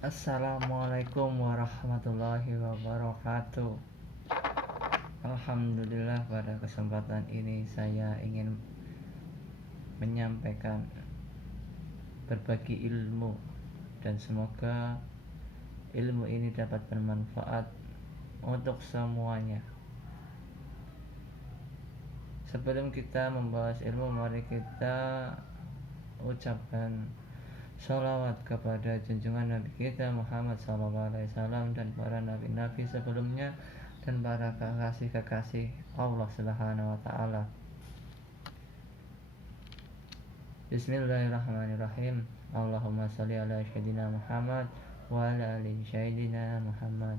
Assalamualaikum warahmatullahi wabarakatuh. Alhamdulillah, pada kesempatan ini saya ingin menyampaikan berbagi ilmu, dan semoga ilmu ini dapat bermanfaat untuk semuanya. Sebelum kita membahas ilmu, mari kita ucapkan sholawat kepada junjungan Nabi kita Muhammad SAW dan para nabi-nabi sebelumnya dan para kekasih-kekasih Allah Subhanahu wa taala. Bismillahirrahmanirrahim. Allahumma shalli ala sayyidina Muhammad wa ala ali sayyidina Muhammad.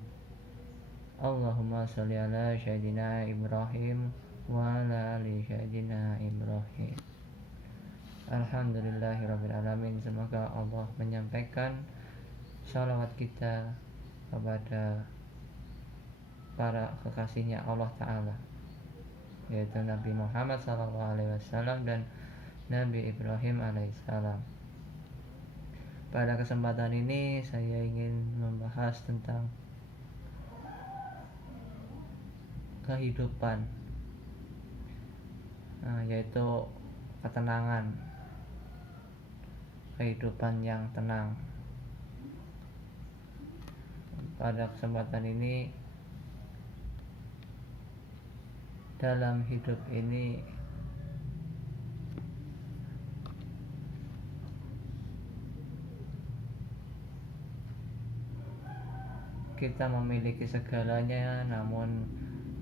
Allahumma shalli ala sayyidina Ibrahim wa ala ali sayyidina Ibrahim. Alhamdulillahirabbil alamin. Semoga Allah menyampaikan shalawat kita kepada para kekasihnya Allah Ta'ala, yaitu Nabi Muhammad SAW dan Nabi Ibrahim alaihissalam. Pada kesempatan ini saya ingin membahas tentang kehidupan, yaitu ketenangan, kehidupan yang tenang. Pada kesempatan ini, dalam hidup ini kita memiliki segalanya, namun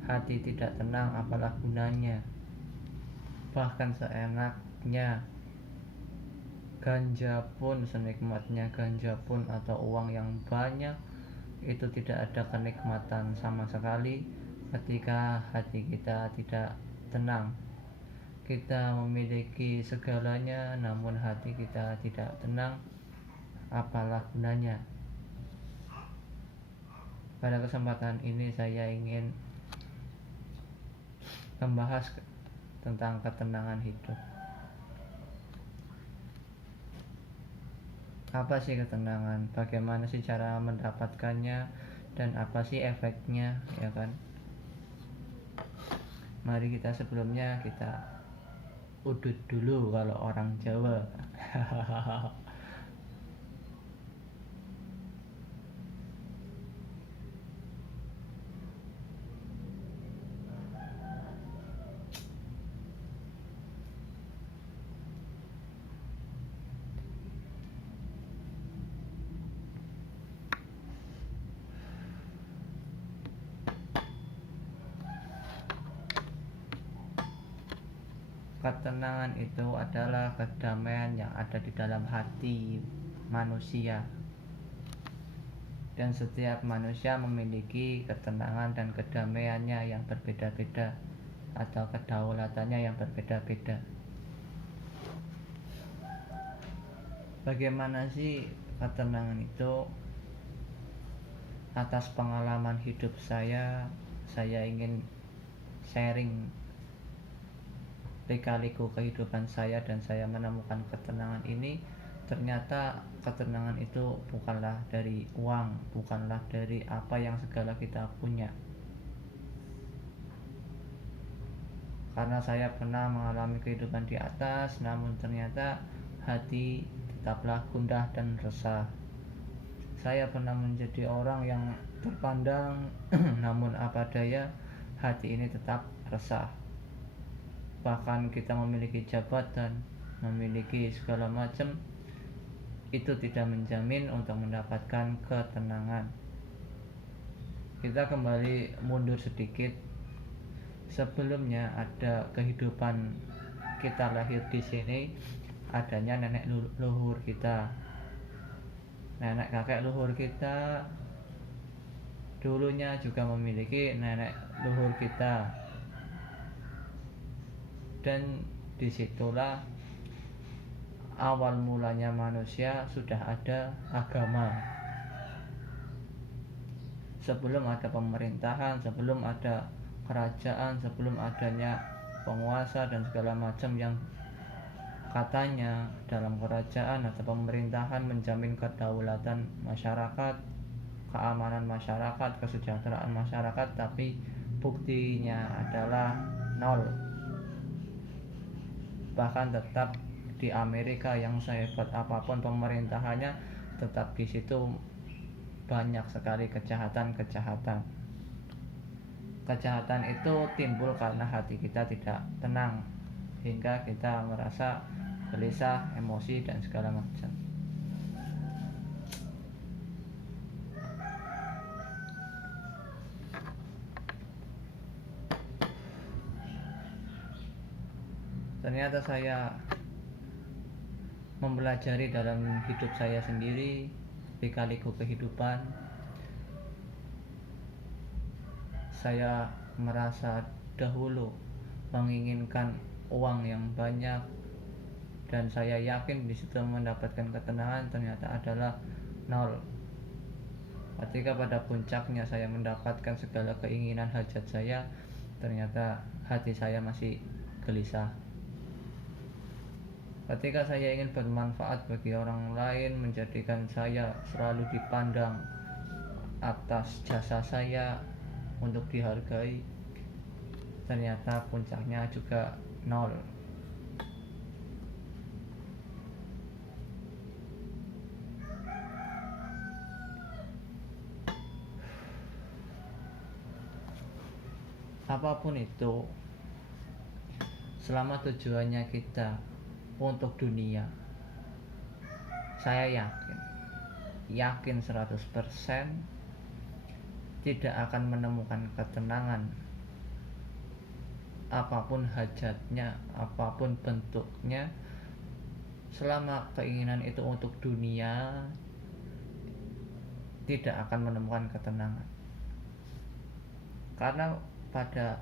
hati tidak tenang, apalah gunanya. Bahkan seenaknya ganja pun, senikmatnya ganja pun atau uang yang banyak, itu tidak ada kenikmatan sama sekali ketika hati kita tidak tenang. Kita memiliki segalanya, namun hati kita tidak tenang, apalah gunanya. Pada kesempatan ini saya ingin membahas tentang ketenangan hidup. Apa sih ketenangan? Bagaimana sih cara mendapatkannya? Dan apa sih efeknya, ya kan? Mari kita sebelumnya kita udut dulu kalau orang Jawa. Ketenangan itu adalah kedamaian yang ada di dalam hati manusia. Dan setiap manusia memiliki ketenangan dan kedamaiannya yang berbeda-beda, atau kedaulatannya yang berbeda-beda. Bagaimana sih ketenangan itu? Atas pengalaman hidup saya ingin sharing lika-liku kehidupan saya, dan saya menemukan ketenangan ini. Ternyata ketenangan itu bukanlah dari uang, bukanlah dari apa yang segala kita punya. Karena saya pernah mengalami kehidupan di atas, namun ternyata hati tetaplah gundah dan resah. Saya pernah menjadi orang yang terpandang, namun apa daya, hati ini tetap resah. Bahkan kita memiliki jabatan, memiliki segala macam, itu tidak menjamin untuk mendapatkan ketenangan. Kita kembali mundur sedikit. Sebelumnya ada kehidupan kita lahir di sini, adanya nenek leluhur kita, nenek kakek leluhur kita dulunya juga memiliki nenek leluhur kita. Dan disitulah awal mulanya manusia sudah ada agama. Sebelum ada pemerintahan, sebelum ada kerajaan, sebelum adanya penguasa dan segala macam yang Katanya dalam kerajaan atau pemerintahan menjamin kedaulatan masyarakat, keamanan masyarakat, kesejahteraan masyarakat, tapi buktinya adalah nol. Bahkan tetap di Amerika yang sehebat apapun pemerintahannya, tetap di situ banyak sekali kejahatan-kejahatan. Kejahatan itu timbul karena hati kita tidak tenang, hingga kita merasa gelisah, emosi, dan segala macam. Ternyata saya mempelajari dalam hidup saya sendiri, lika-liku kehidupan. Saya merasa dahulu menginginkan uang yang banyak, dan saya yakin di situ mendapatkan ketenangan, ternyata adalah nol. Ketika pada puncaknya saya mendapatkan segala keinginan hajat saya, ternyata hati saya masih gelisah. Ketika saya ingin bermanfaat bagi orang lain, menjadikan saya selalu dipandang atas jasa saya untuk dihargai, ternyata puncaknya juga nol. Apapun itu, selama tujuannya kita untuk dunia, saya yakin 100% tidak akan menemukan ketenangan. Apapun hajatnya, apapun bentuknya, selama keinginan itu untuk dunia, tidak akan menemukan ketenangan. Karena pada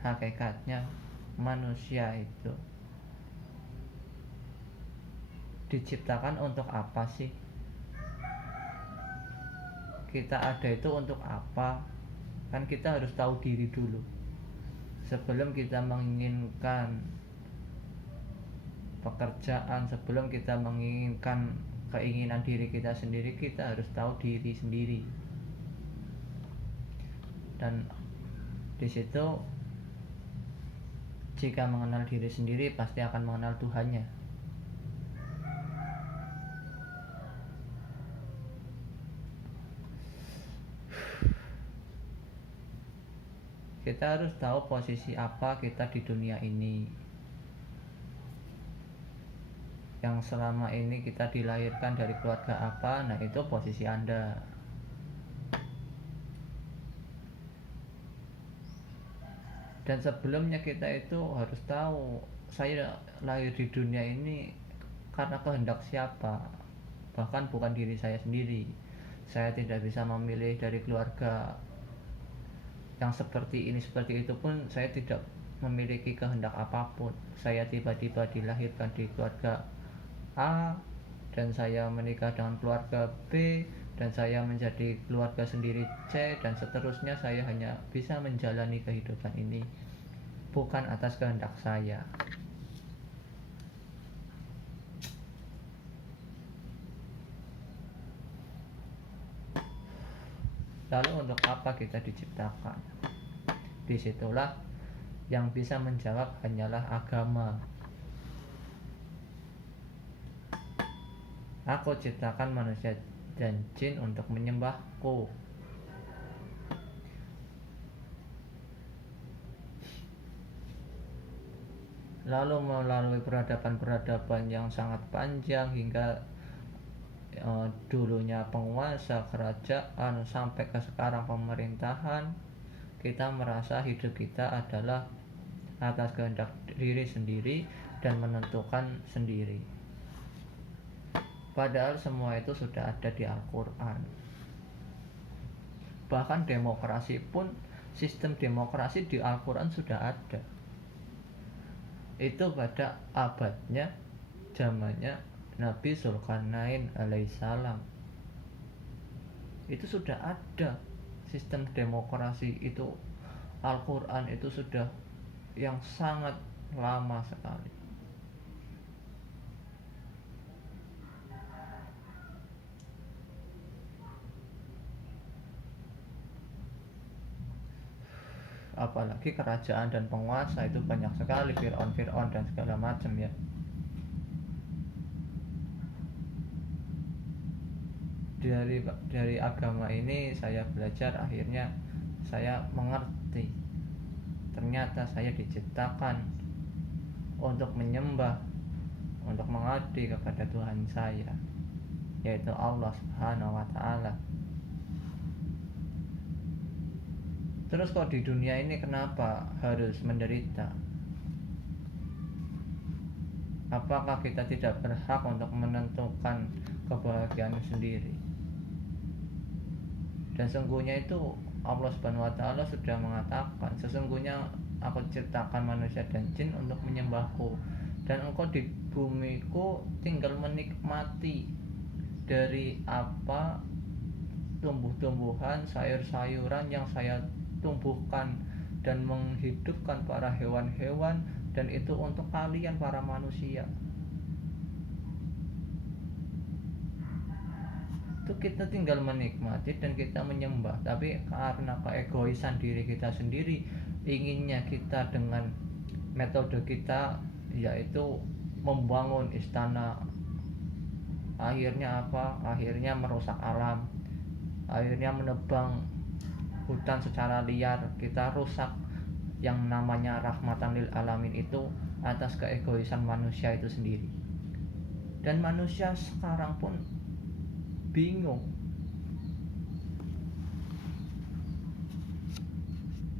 hakikatnya manusia itu diciptakan untuk apa sih? Kita ada itu untuk apa? Kan kita harus tahu diri dulu. Sebelum kita menginginkan pekerjaan, sebelum kita menginginkan keinginan diri kita sendiri, kita harus tahu diri sendiri. Dan di situ, jika mengenal diri sendiri, pasti akan mengenal Tuhannya. Kita harus tahu posisi apa kita di dunia ini. Yang selama ini kita dilahirkan dari keluarga apa, nah itu posisi Anda. Dan sebelumnya kita itu harus tahu, saya lahir di dunia ini karena kehendak siapa. Bahkan bukan diri saya sendiri. Saya tidak bisa memilih dari keluarga yang seperti ini, seperti itu pun saya tidak memiliki kehendak apapun. Saya tiba-tiba dilahirkan di keluarga A, dan saya menikah dengan keluarga B, dan saya menjadi keluarga sendiri C, dan seterusnya. Saya hanya bisa menjalani kehidupan ini bukan atas kehendak saya. Lalu untuk apa kita diciptakan? Disitulah yang bisa menjawab hanyalah agama. Aku ciptakan manusia dan jin untuk menyembahku. Lalu melalui peradaban-peradaban yang sangat panjang, hingga dulunya penguasa kerajaan sampai ke sekarang pemerintahan, kita merasa hidup kita adalah atas kehendak diri sendiri dan menentukan sendiri. Padahal semua itu sudah ada di Al-Quran. Bahkan demokrasi pun, sistem demokrasi di Al-Quran sudah ada. Itu pada abadnya, zamannya Nabi Zulkarnain alaihissalam. Itu sudah ada sistem demokrasi itu. Al-Quran itu sudah yang sangat lama sekali. apalagi kerajaan dan penguasa itu banyak sekali, Fir'aun dan segala macam ya. Dari agama ini saya belajar, akhirnya saya mengerti ternyata saya diciptakan untuk menyembah, untuk mengabdi kepada Tuhan saya, yaitu Allah Subhanahu wa Ta'ala. Terus kok di dunia ini kenapa harus menderita? Apakah kita tidak berhak untuk menentukan kebahagiaan sendiri? Dan sesungguhnya itu Allah Subhanahu wa Ta'ala sudah mengatakan, sesungguhnya aku ciptakan manusia dan jin untuk menyembahku, dan engkau di bumiku tinggal menikmati dari apa tumbuh-tumbuhan, sayur-sayuran yang saya tumbuhkan, dan menghidupkan para hewan-hewan, dan itu untuk kalian para manusia. Itu kita tinggal menikmati dan kita menyembah. Tapi karena keegoisan diri kita sendiri, inginnya kita dengan metode kita, yaitu membangun istana, akhirnya apa? Akhirnya merusak alam, akhirnya menebang hutan secara liar. Kita rusak yang namanya rahmatan lil alamin itu atas keegoisan manusia itu sendiri. Dan manusia sekarang pun bingung.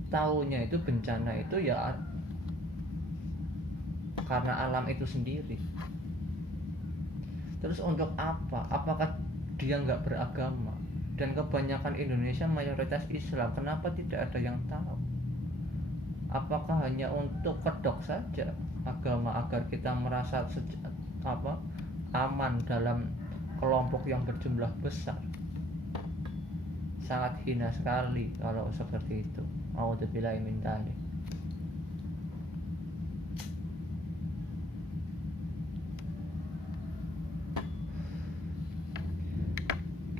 Taunya itu bencana itu ya karena alam itu sendiri. Terus untuk apa? Apakah dia nggak beragama? Dan kebanyakan Indonesia mayoritas Islam, kenapa tidak ada yang tahu? Apakah hanya untuk kedok saja agama agar kita merasa aman dalam kelompok yang berjumlah besar? Sangat hina sekali kalau seperti itu. A'udzubillahi min dzalik.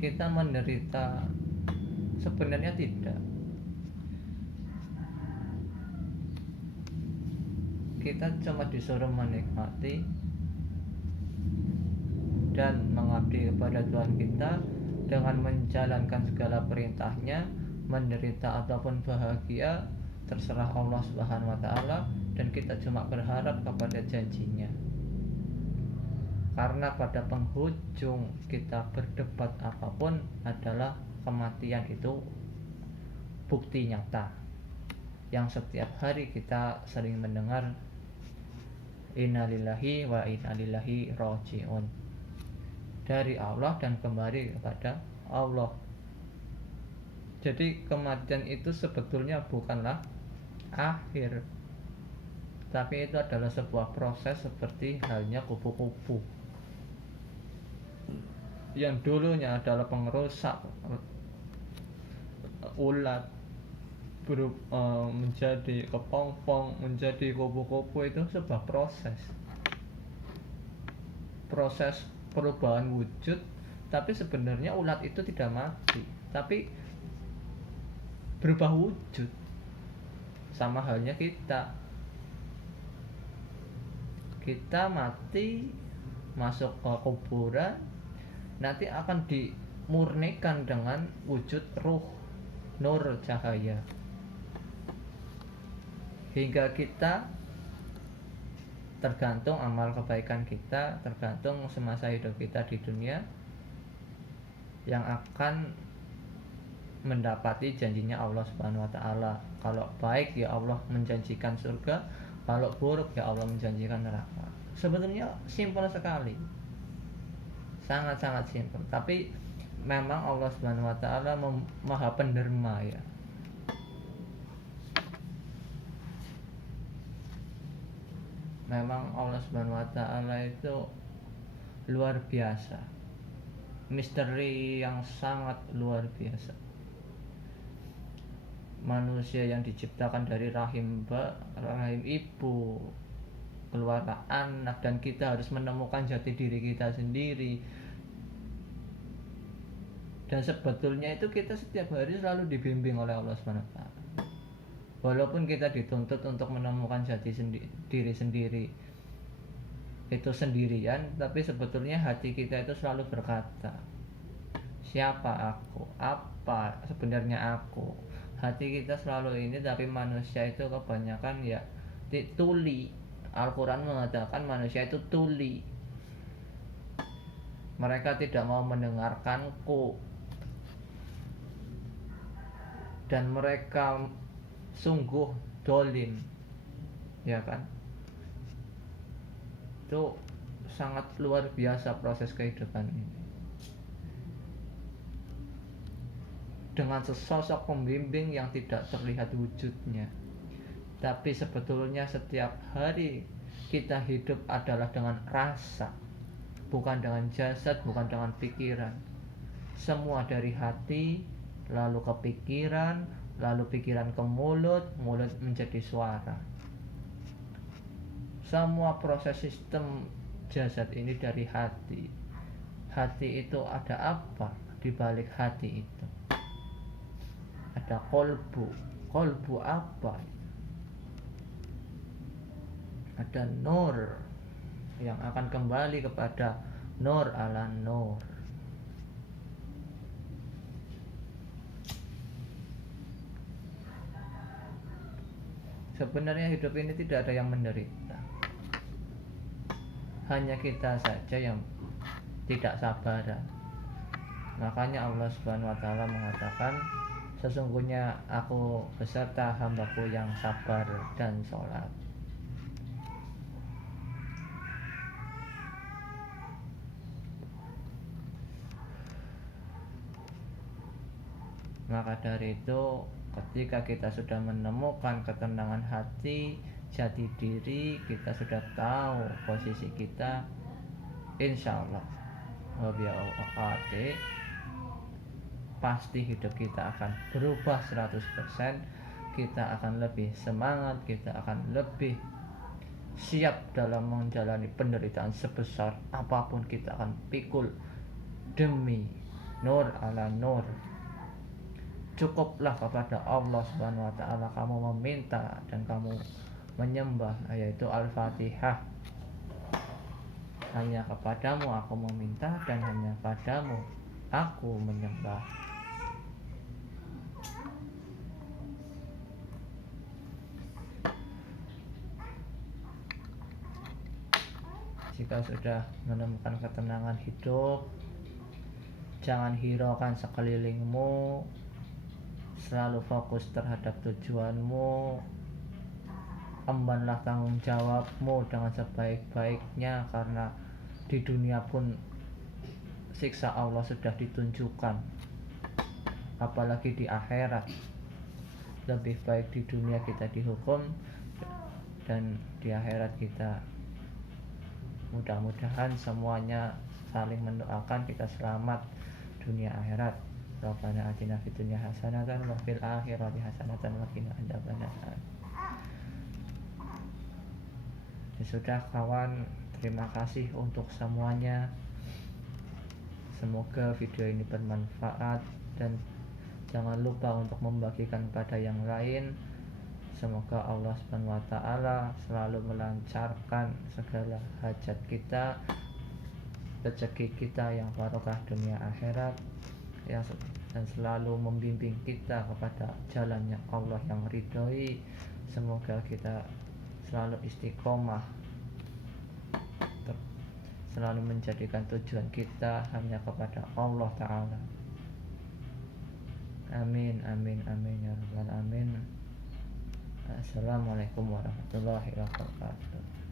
Kita menderita sebenarnya tidak. Kita cuma disuruh menikmati dan mengabdi kepada Tuhan kita dengan menjalankan segala perintahnya. Menderita ataupun bahagia terserah Allah Subhanahu wa Ta'ala, dan kita cuma berharap kepada janjinya. Karena pada penghujung kita berdebat apapun adalah kematian itu bukti nyata yang setiap hari kita sering mendengar, innalillahi wa inna ilaihi raji'un, dari Allah dan kembali kepada Allah. Jadi kematian itu sebetulnya bukanlah akhir, tapi itu adalah sebuah proses seperti halnya kupu-kupu yang dulunya adalah pengrusak ulat, menjadi kepompong, menjadi kupu-kupu. Itu sebuah proses perubahan wujud. Tapi sebenarnya ulat itu tidak mati, tapi berubah wujud. Sama halnya kita mati, masuk ke kuburan, nanti akan dimurnikan dengan wujud ruh, nur cahaya, hingga kita tergantung amal kebaikan kita, tergantung semasa hidup kita di dunia yang akan mendapati janjinya Allah Subhanahu wa Ta'ala. Kalau baik ya Allah menjanjikan surga, kalau buruk ya Allah menjanjikan neraka. Sebetulnya simpel sekali, sangat-sangat simpel. Tapi memang Allah Subhanahu wa Ta'ala maha penderma ya. Memang Allah Subhanahu wa Ta'ala itu luar biasa, misteri yang sangat luar biasa. Manusia yang diciptakan dari rahim ibu, keluarlah anak, dan kita harus menemukan jati diri kita sendiri. Dan sebetulnya itu kita setiap hari selalu dibimbing oleh Allah SWT. Walaupun kita dituntut untuk menemukan diri sendiri itu sendirian, tapi sebetulnya hati kita itu selalu berkata, siapa aku, apa sebenarnya aku. Hati kita selalu ini, tapi manusia itu kebanyakan ya tuli. Al-Quran mengatakan manusia itu tuli, mereka tidak mau mendengarkanku, dan mereka sungguh dolim, ya kan. Itu sangat luar biasa proses kehidupan ini, dengan sesosok pembimbing yang tidak terlihat wujudnya, tapi sebetulnya setiap hari kita hidup adalah dengan rasa, bukan dengan jasad, bukan dengan pikiran. Semua dari hati, lalu ke pikiran, lalu pikiran ke mulut, mulut menjadi suara. Semua proses sistem jasad ini dari hati. Hati itu ada apa di balik hati itu? Ada kolbu. Kolbu apa? Ada nur yang akan kembali kepada nur ala nur. Sebenarnya hidup ini tidak ada yang menderita, hanya kita saja yang tidak sabaran. Makanya Allah Subhanahu wa ta'ala mengatakan, sesungguhnya aku beserta hambaku yang sabar dan sholat. Maka dari itu, ketika kita sudah menemukan ketenangan hati, jati diri, kita sudah tahu posisi kita, insya Allah pasti hidup kita akan berubah 100%. Kita akan lebih semangat, kita akan lebih siap dalam menjalani penderitaan sebesar apapun. Kita akan pikul demi nur ala nur. Cukuplah kepada Allah Subhanahu wa ta'ala kamu meminta dan kamu menyembah, yaitu Al-Fatihah. Hanya kepadamu aku meminta dan hanya padamu aku menyembah. Jika sudah menemukan ketenangan hidup, jangan hiraukan sekelilingmu, selalu fokus terhadap tujuanmu. Embanlah tanggung jawabmu dengan sebaik-baiknya, karena di dunia pun siksa Allah sudah ditunjukkan, apalagi di akhirat. Lebih baik di dunia kita dihukum, dan di akhirat kita mudah-mudahan semuanya saling mendoakan kita selamat dunia akhirat. Rabbana atina fid dunya hasanatan wa fil akhirati hasanatan wa qina adzabannar. Sudah kawan, terima kasih untuk semuanya. Semoga video ini bermanfaat, dan jangan lupa untuk membagikan pada yang lain. Semoga Allah Subhanahu wa ta'ala selalu melancarkan segala hajat kita, rezeki kita yang barokah dunia akhirat, dan selalu membimbing kita kepada jalannya Allah yang ridhoi. Semoga kita selalu istiqomah, selalu menjadikan tujuan kita hanya kepada Allah Ta'ala. Amin, amin, amin, ya rabbal alamin. Assalamualaikum warahmatullahi wabarakatuh.